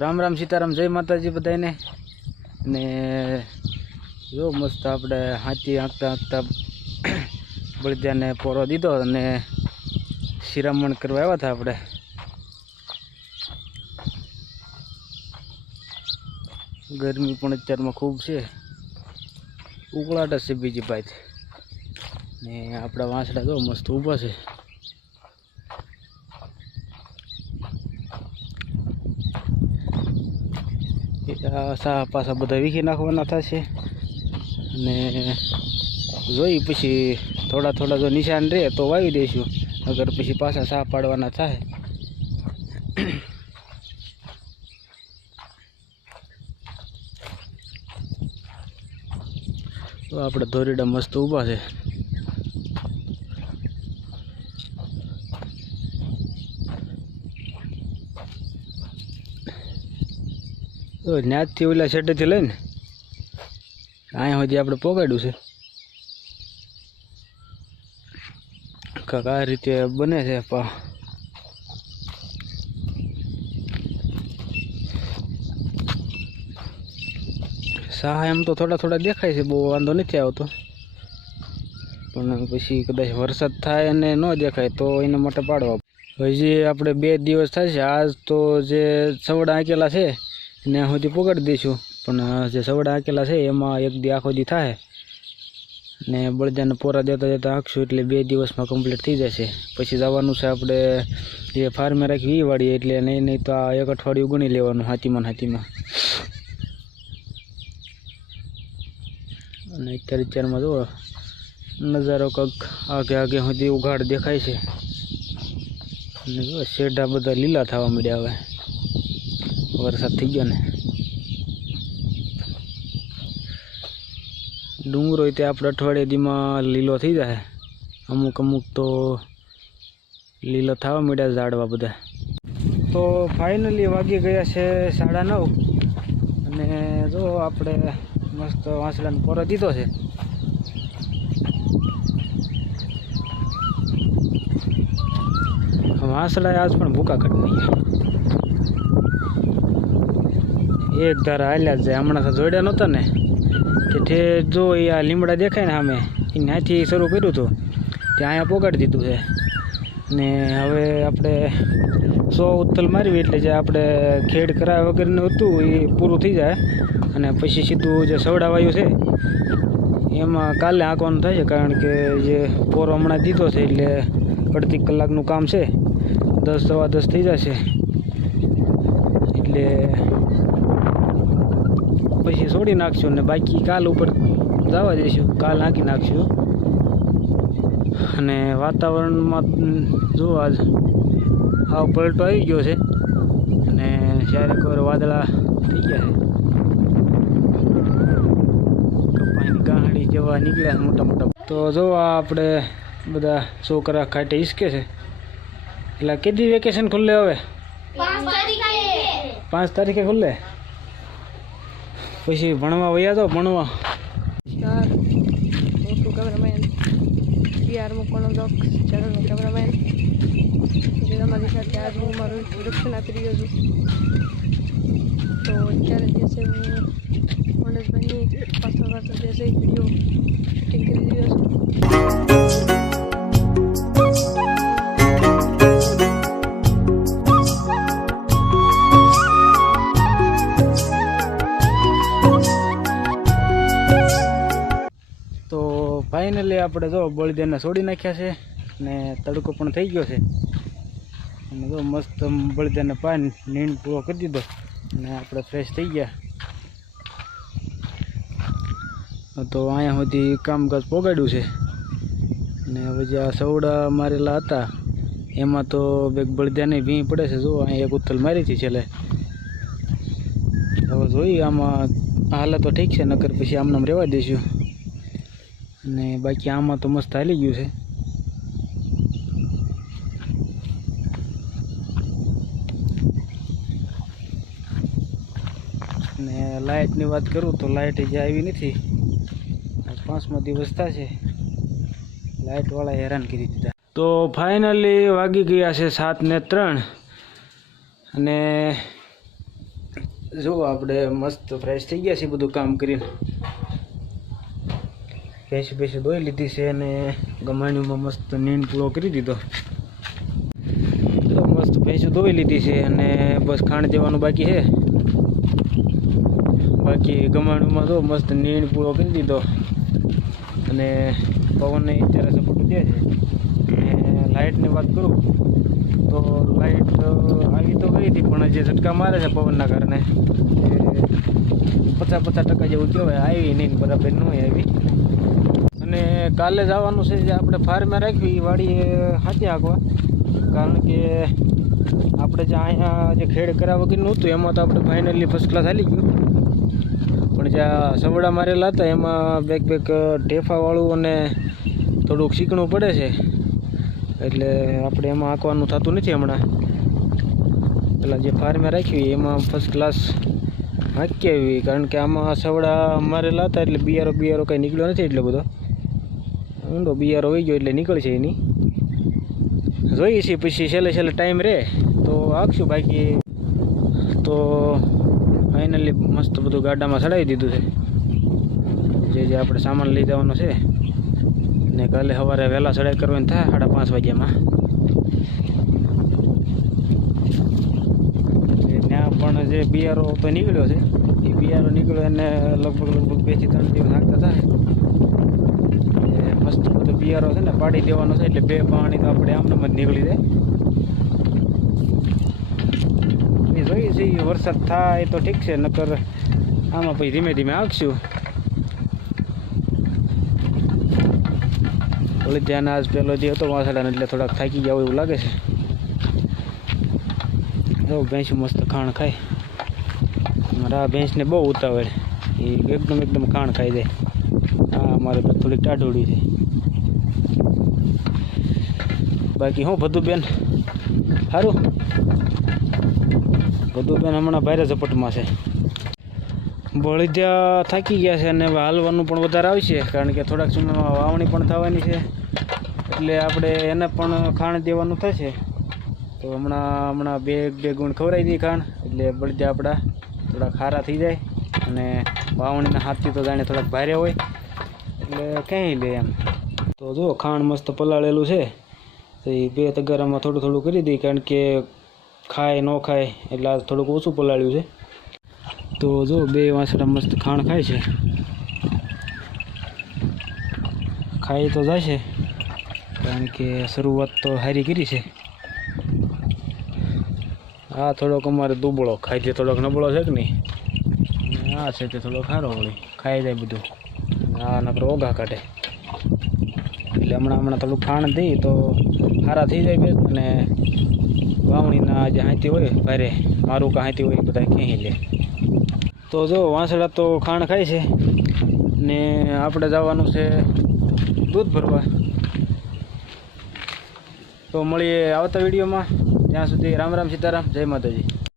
રામ રામ સીતારામ, જય માતાજી બધાને। ને જો મસ્ત આપણે હાથી આંકતા આંકતા બળદિયાને પોરો દીધો અને શિરામણ કરવા આવ્યા હતા આપણે। ગરમી પણ અત્યારમાં ખૂબ છે, ઉકળાટ છે બીજી ભાઈ। ને આપણા વાંસડા જો મસ્ત ઊભા છે। સા પાછા બધા વીખી નાખવાના થશે અને જોઈ પછી થોડા થોડા જો નિશાન રહે તો વાવી દઈશું, અગર પછી પાછા સા પાડવાના થાય। તો આપણે ધોરીડા મસ્ત ઊભા છે। તો ન્યાજથી ઓલા શેટેથી લઈને અહીંયા સુધી આપણે પોગાડ્યું છે કાંક આ રીતે બને છે। સાહ એમ તો થોડા થોડા દેખાય છે, બહુ વાંધો નથી આવતો, પણ પછી કદાચ વરસાદ થાય અને ન દેખાય તો એના માટે પાડવા। હજી આપણે 2 દિવસ થાય છે, આજ તો જે સવડા આંકેલા છે એને સુધી પોગાડી દઈશું, પણ જે સવડા આંકેલા છે એમાં 1 દી આખો દી થાય ને બળદિયાને પોરા દેતા દેતા આંકશું એટલે 2 દિવસમાં કમ્પ્લીટ થઈ જશે। પછી જવાનું છે આપણે જે ફાર્મે રાખી એ વાળીએ, એટલે નહીં તો આ 1 અઠવાડિયું ગણી લેવાનું હાથીમાં। અને અત્યારમાં જો નજારો કંઈક આગે સુધી ઉઘાડ દેખાય છે અને જો શેઢા બધા લીલા થવા માંડ્યા। હવે વરસાદ થઈ ગયો ને, ડુંગરો તે આપણે અઠવાડિયા દીમાં લીલો થઈ જાય, અમુક તો લીલો થવા માંડ્યા ઝાડવા બધા। તો ફાઇનલી વાગી ગયા છે 9:30 અને જો આપણે મસ્ત વાંસડાને પોરો દીધો છે। વાંસડા આજ પણ ભૂકા કાઢી નાખ્યા, એક ધારા હાલ્યા જ જાય। હમણાં જોડ્યા નહોતા ને કે જો એ આ લીમડા દેખાય ને સામે, એ ત્યાંથી શરૂ કર્યું હતું ત્યાં અહીંયા પોગાડી દીધું છે ને હવે આપણે 100 ઉથલ મારવી એટલે જે આપણે ખેડ કરાવ્યા વગરનું હતું એ પૂરું થઈ જાય અને પછી સીધું જે સવડાવાયું છે એમાં કાલે આંકવાનું થાય છે, કારણ કે જે પોરો હમણાં દીધો છે એટલે અડધી કલાકનું કામ છે, 10 સવા 10 થઈ જશે એટલે પછી છોડી નાખશું ને બાકી કાલ ઉપર જવા દઈશું, કાલ આંકી નાખશું। અને વાતાવરણમાં જો આજ આવ પલટો આવી ગયો છે અને ક્યારેક વાદળા થઈ ગયા છે, કપાઈની ગાંહડી જેવા નીકળ્યા મોટા। તો જો આપણે બધા છોકરા ખાટે હિસકે છે, એટલે કેટલી વેકેશન ખુલ્લે હવે? 5 તારીખે ખુલ્લે, પછી ભણવા વયા જાઓ ભણવા। કેમેરામેન PR મુકોનો બ્લોગ ચેનલનો કેમેરામેન જે તમારી સાથે આજ હું મારું ઇન્ટ્રોડક્શન આપી રહ્યો છું। તો અત્યારે જે છે હું મનોજભાઈની પાછળ જે છે વિડીયો શૂટિંગ કરી રહ્યો છું। તો ફાઇનલી આપણે જો બળદિયાને છોડી નાખ્યા છે ને તડકો પણ થઈ ગયો છે અને જો મસ્ત બળદિયાને પાણી નીણ પૂરો કરી દીધો અને આપણે ફ્રેશ થઈ ગયા। તો અહીંયા સુધી કામકાજ પોગાડ્યું છે ને હવે જે આ સવડા મારેલા હતા એમાં તો બેગ બળદિયાને ભીં પડે છે। જો અહીંયા 1 ઉથલ મારી હતી છેલ્લે, હવે જોઈએ આમાં હાલત તો ઠીક છે, નકર પછી આમનામ રહેવા દઈશું ને બાકી આમાં તો મસ્ત હાલી ગયું છે। ને લાઇટની વાત કરું તો લાઇટ જે આવી નથી, 5મો દિવસ થશે, લાઇટવાળા હેરાન કરી દીધા। તો ફાઇનલી વાગી ગયા છે 7:03 અને જો આપણે મસ્ત ફ્રેશ થઈ ગયા છીએ બધું કામ કરીને. ભેંસું ધોઈ લીધી છે અને ગમાણીમાં મસ્ત નીંદ પૂરો કરી દીધો. તો મસ્ત ભેંસું ધોઈ લીધી છે અને બસ ખાણ દેવાનું બાકી છે. બાકી ગમાણીમાં તો મસ્ત નીંદ પૂરો કરી દીધો અને પવનને અત્યારે સપોર્ટ દે છે. અને લાઇટની વાત કરું તો લાઇટ આવી તો ગઈ હતી, પણ જે ઝટકા મારે છે પવનના કારણે 50% જેવું કહેવાય, આવી નહીં, બરાબર ન આવી. અને કાલે જવાનું છે જે આપણે ફાર્મે રાખવી એ વાડીએ હાથે હાંકવા, કારણ કે આપણે જે અહીંયા જે ખેડ કર્યા વગરનું હતું એમાં તો આપણે ફાઇનલી ફર્સ્ટ ક્લાસ હાલી ગયું, પણ જ્યાં સવડા મારેલા હતા એમાં બેક ઢેફાવાળું અને થોડુંક શીકણું પડે છે, એટલે આપણે એમાં હાંકવાનું થતું નથી હમણાં. પેલા જે ફાર્મે રાખવી એમાં ફર્સ્ટ ક્લાસ હાંકી આવી, કારણ કે આમાં સવડા મારેલા હતા એટલે બિયારો કંઈ નીકળ્યો નથી એટલો બધો. ઊંડો બિયારો હોઈ ગયો એટલે નીકળશે એની. જોઈએ છીએ પછી છેલ્લે ટાઈમ રહે તો હાંકશું, બાકી તો ફાઇનલી મસ્ત બધું ગાડામાં ચડાવી દીધું છે જે આપણે સામાન લઈ જવાનો છે. ને કાલે સવારે વહેલા ચડાઈ કરવાની થાય 5:30 વાગ્યામાં. ત્યાં પણ જે બિયારો તો નીકળ્યો છે એ બિયારો નીકળ્યો એને લગભગ 2 થી 3 દિવસ હાંકતા થાય. મસ્ત બધો બિયારો છે ને પાડી દેવાનો છે એટલે 2 પાણી તો આપણે આમનામ જ નીકળી જાય. એ જોઈએ છીએ વરસાદ થાય તો ઠીક છે, નકર આમાં પછી ધીમે ધીમે હાંકશું. થોડી ધ્યાન આજ પહેલો જે હતો વાસડાનો એટલે થોડાક થાકી ગયા એવું લાગે છે. જો ભેંસ મસ્ત ખાણ ખાય. મારા ભેંસને બહુ ઉતાવળ, એ એકદમ ખાણ ખાઈ જાય. હા, અમારે થોડીક ટાઢોડી છે. બાકી હું ભદુબેન સારું, ભદુબેન હમણાં ભારે ઝપટમાં છે. બળદિયા થાકી ગયા છે અને હાલવાનું પણ વધારે આવશે, કારણ કે થોડાક સમયમાં વાવણી પણ થવાની છે, એટલે આપણે એને પણ ખાણ દેવાનું થશે. તો હમણાં બે ગુણ ખવડાવી દઈએ ખાણ, એટલે બળદિયા આપણા થોડાક ખારા થઈ જાય અને વાવણીના હાથથી તો જાણે થોડાક ભારે હોય એટલે ક્યાંય લે એમ. તો જો ખાણ મસ્ત પલાળેલું છે, તો એ 2 તગારામાં થોડું કરી દઈએ, કારણ કે ખાય ન ખાય એટલે આ થોડુંક ઓછું પલાળ્યું છે. તો જો 2 વાસડા મસ્ત ખાણ ખાય છે, ખાઈ તો જશે, કારણ કે શરૂઆત તો સારી કરી છે. આ થોડોક અમારે દુબળો ખાય છે, થોડોક નબળો છે કે નહીં. આ છે તે થોડોક સારો વળી ખાઈ જાય બધું. આ નકર ઓઘા કાઢે, એટલે હમણાં થોડુંક ખાણ દઈએ તો સારા થઈ જાય બે. અને વાવણીના જે હાંતી હોય ભારે મારું કે હાંતી હોય બધા ક્યાંય લે. તો જો વાંસળા તો ખાણ ખાય છે ને આપણે જવાનું છે દૂધ ભરવા. તો મળીએ આવતા વિડીયોમાં. ત્યાં સુધી રામ રામ સીતારામ, જય માતાજી.